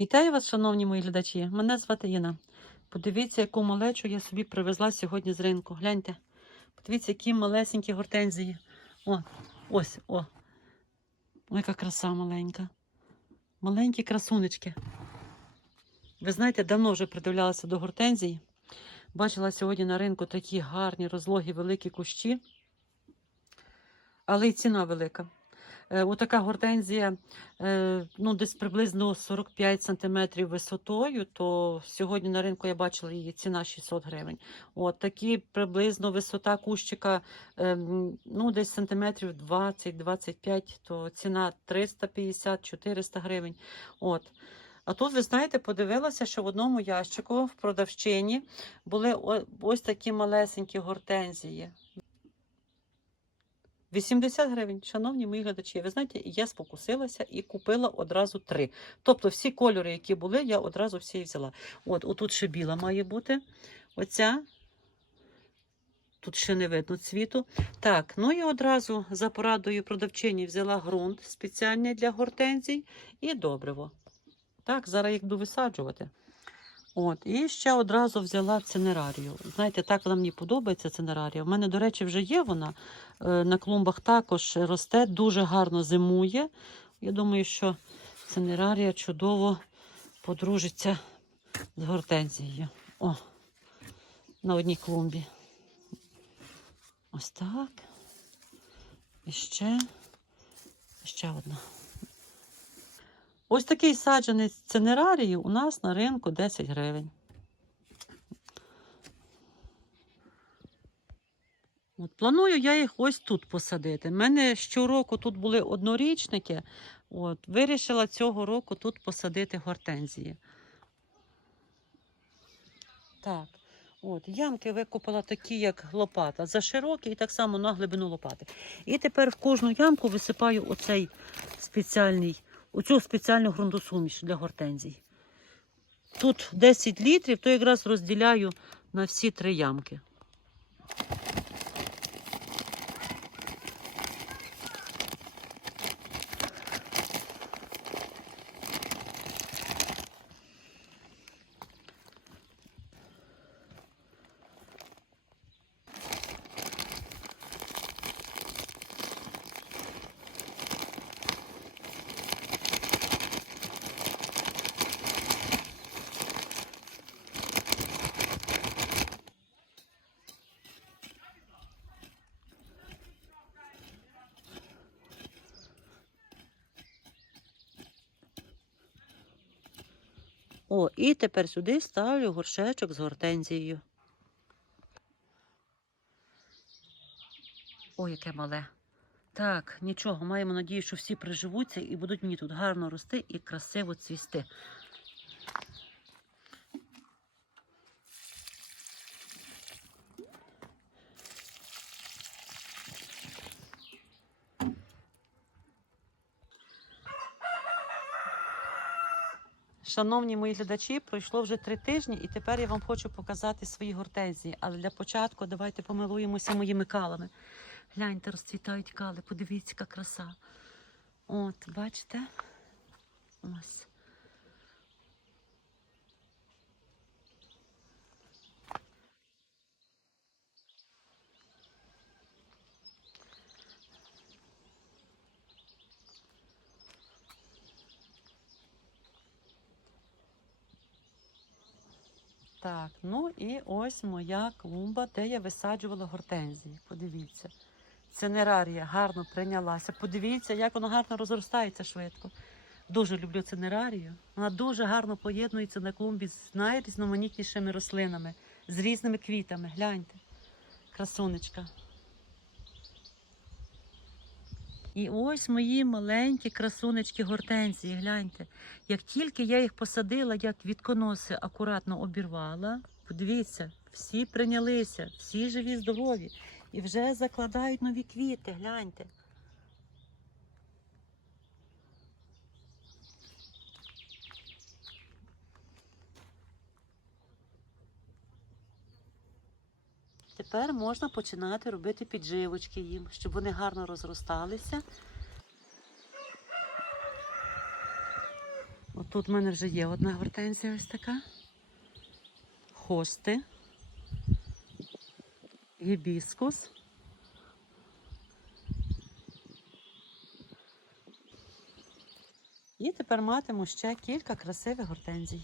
Вітаю вас, шановні мої глядачі. Мене звати Інна. Подивіться, яку малечу я собі привезла сьогодні з ринку. Гляньте. Подивіться, які малесенькі гортензії. О, ось, о. Ой, яка краса маленька. Маленькі красунечки. Ви знаєте, давно вже придивлялася до гортензій. Бачила сьогодні на ринку такі гарні, розлогі, великі кущі. Але й ціна велика. Е, Отака гортензія е, ну, десь приблизно 45 см висотою, то сьогодні на ринку я бачила її ціна 600 гривень. От такі приблизно висота кущика ем, ну, десь сантиметрів 20-25, то ціна 350-400 гривень. От. А тут, ви знаєте, подивилася, що в одному ящику в продавщині були ось такі малесенькі гортензії. 80 гривень, шановні мої глядачі. Ви знаєте, я спокусилася і купила одразу три. Тобто всі кольори, які були, я одразу всі взяла. От, отут ще біла має бути. Оця. Тут ще не видно цвіту. Так, ну і одразу за порадою продавчині взяла ґрунт спеціальний для гортензій і добриво. Так, зараз їх буду висаджувати. От, і ще одразу взяла цинерарію. Знаєте, так вона мені подобається цинерарія. У мене, до речі, вже є вона. Е, На клумбах також росте, дуже гарно зимує. Я думаю, що цинерарія чудово подружиться з гортензією. О, на одній клумбі. Ось так. І ще, ще одна. Ось такий саджанець цинерарії у нас на ринку 10 гривень. От, планую я їх ось тут посадити. У мене щороку тут були однорічники. От, вирішила цього року тут посадити гортензії. Так, от, ямки викопала такі, як лопата, заширокі і так само на глибину лопати. І тепер в кожну ямку висипаю оцей спеціальний, оцю спеціальну ґрунтосуміш для гортензій. Тут 10 літрів, то якраз розділяю на всі три ямки. О, і тепер сюди ставлю горшечок з гортензією. Ой, яке мале. Так, нічого, маємо надію, що всі приживуться і будуть мені тут гарно рости і красиво цвісти. Шановні мої глядачі, пройшло вже три тижні, і тепер я вам хочу показати свої гортензії. Але для початку давайте помилуємося моїми калами. Гляньте, розцвітають кали, подивіться, яка краса. От, бачите? Ось. Так, ну і ось моя клумба, де я висаджувала гортензії. Подивіться. Цинерарія гарно прийнялася. Подивіться, як вона гарно розростається швидко. Дуже люблю цинерарію. Вона дуже гарно поєднується на клумбі з найрізноманітнішими рослинами, з різними квітами. Гляньте. Красунечка. І ось мої маленькі красунечки гортензії. Гляньте. Як тільки я їх посадила, як відконоси акуратно обірвала, подивіться, всі прийнялися, всі живі, здорові. І вже закладають нові квіти. Гляньте. Тепер можна починати робити підживочки їм, щоб вони гарно розросталися. Отут в мене вже є одна гортензія ось така. Хости. Гібіскус. І тепер матиму ще кілька красивих гортензій.